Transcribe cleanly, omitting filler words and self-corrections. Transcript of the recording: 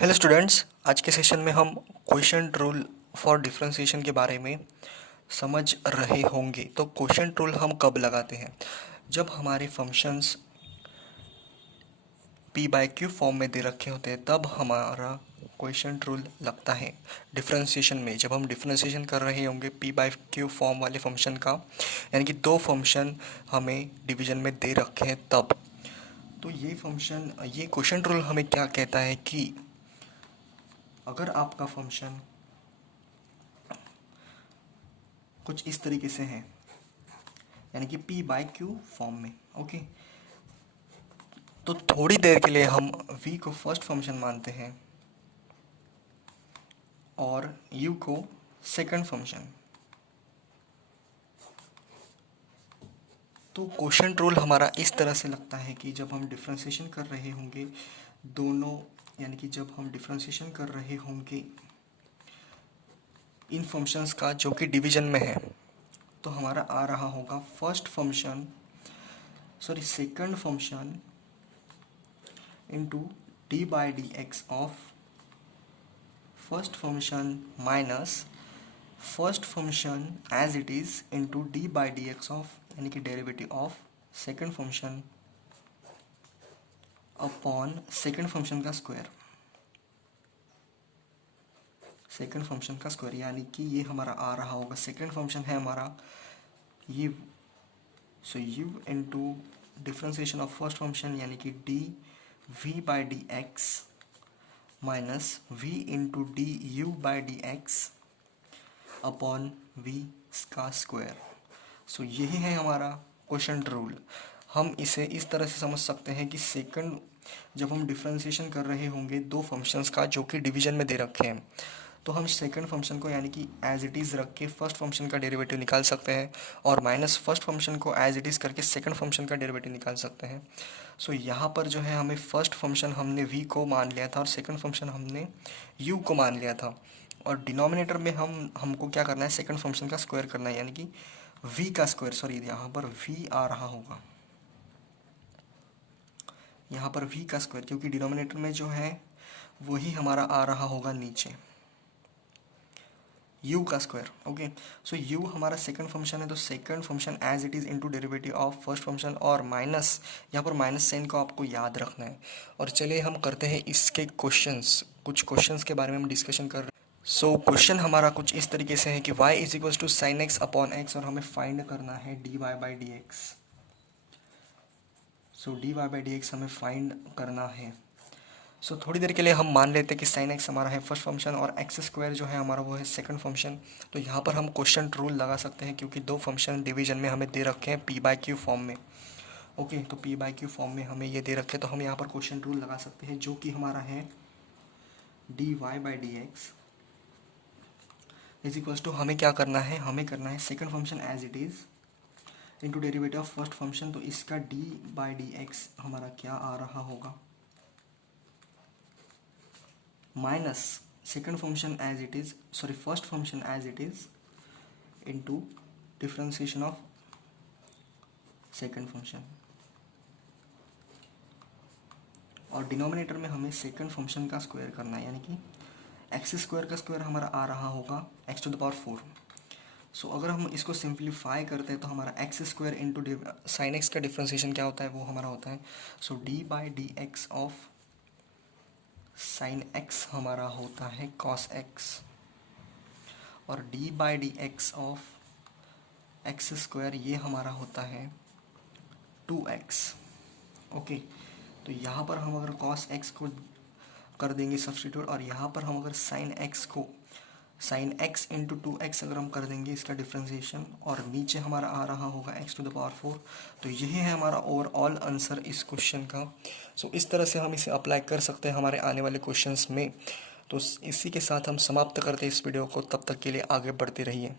Hello students, आज के session में हम क्वोशिएंट रूल फॉर डिफरेंशिएशन के बारे में समझ रहे होंगे। तो क्वोशिएंट रूल हम कब लगाते हैं? जब हमारे functions p by q form में दे रखे होते हैं तब हमारा क्वोशिएंट रूल लगता है डिफरेंशिएशन में। जब हम डिफरेंशिएशन कर रहे होंगे p बाय क्यू फॉर्म वाले फंक्शन का, यानी कि दो फंक्शन हमें डिवीजन में दे रखे हैं तब। तो ये क्वोशिएंट रूल हमें क्या कहता है कि अगर आपका फंक्शन कुछ इस तरीके से है, यानी कि p बाय क्यू फॉर्म में, ओके, तो थोड़ी देर के लिए हम v को फर्स्ट फंक्शन मानते हैं और u को सेकंड फंक्शन। तो क्वोशिएंट रूल हमारा इस तरह से लगता है कि जब हम डिफरेंशिएशन कर रहे होंगे दोनों, यानी कि जब हम डिफरेंशिएशन कर रहे होंगे इन फंक्शंस का जो कि डिवीजन में है, तो हमारा आ रहा होगा second function into d by d x of first function minus first function as it is into d by d x of, यानी कि derivative of second function upon second function का स्क्वायर। सेकंड फंक्शन का square यानी कि ये हमारा आ रहा होगा, सेकंड फंक्शन है हमारा ये, so u into differentiation of first function यानी कि d v by d x minus v into d u by d x upon v का स्क्वायर। सो यही है हमारा क्वोशिएंट रूल। हम इसे इस तरह से समझ सकते हैं कि जब हम डिफ्रेंसिएशन कर रहे होंगे दो फंक्शंस का जो कि डिवीजन में दे रखे हैं, तो हम सेकंड फंक्शन को यानी कि एज इट इज़ रख के फर्स्ट फंक्शन का डेरिवेटिव निकाल सकते हैं और माइनस फर्स्ट फंक्शन को एज इट इज़ करके सेकंड फंक्शन का डेरिवेटिव निकाल सकते हैं। सो यहाँ पर जो है हमें फर्स्ट फंक्शन हमने v को मान लिया था और सेकंड फंक्शन हमने u को मान लिया था, और डिनोमिनेटर में हमको क्या करना है, सेकंड फंक्शन का स्क्वायर करना है, यानी कि v का स्क्वायर, सॉरी यहाँ पर v आ रहा होगा, यहाँ पर v का स्क्वायर, क्योंकि डिनोमिनेटर में जो है वही हमारा आ रहा होगा नीचे u का स्क्वायर। ओके, सो u हमारा सेकंड फंक्शन है, तो second function as it is into derivative of first function और माइनस, यहाँ पर माइनस साइन को आपको याद रखना है। और चलिए हम करते हैं इसके कुछ क्वेश्चंस के बारे में हम डिस्कशन कर रहे हैं। सो क्वेश्चन हमारा कुछ इस तरीके से है कि y is equal to sine x upon x और हमें फाइंड करना है dy by d x. So dy by d x हमें फाइंड करना है। सो थोड़ी देर के लिए हम मान लेते हैं कि साइन एक्स हमारा है फर्स्ट फंक्शन और एक्स स्क्वायर जो है हमारा वो है सेकंड फंक्शन। तो यहाँ पर हम क्वोशिएंट रूल लगा सकते हैं क्योंकि दो फंक्शन डिवीजन में हमें दे रखे हैं p बाई क्यू फॉर्म में। ओके, तो p बाई क्यू फॉर्म में हमें ये दे रखे हैं, तो हम यहाँ पर क्वोशिएंट रूल लगा सकते हैं जो कि हमारा है dy by d x is equals to, हमें क्या करना है, हमें करना है second function as it is into derivative of first function. तो इसका डी बाई डी एक्स हमारा क्या आ रहा होगा, minus second function as it is, sorry first function as it is into differentiation of second function, और denominator में हमें सेकंड फंक्शन का स्क्वायर करना है, यानी कि एक्स स्क्वायर का स्क्वायर हमारा आ रहा होगा x to the power 4। So अगर हम इसको सिंप्लीफाई करते हैं तो हमारा x square into sine x का डिफ्रेंशिएशन क्या होता है, वो हमारा होता है, so d by d x of sine x हमारा होता है कॉस एक्स, और d by d x of x square ये हमारा होता है 2x। ओके, तो यहाँ पर हम अगर कॉस एक्स को कर देंगे सब्सटीट्यूट, और यहाँ पर हम अगर साइन एक्स इंटू 2x अगर हम कर देंगे इसका डिफ्रेंशिएशन, और नीचे हमारा आ रहा होगा x टू द पावर 4। तो यही है हमारा ओवरऑल आंसर इस क्वेश्चन का। सो इस तरह से हम इसे अप्लाई कर सकते हैं हमारे आने वाले क्वेश्चंस में। तो इसी के साथ हम समाप्त करते हैं इस वीडियो को, तब तक के लिए आगे बढ़ते रहिए।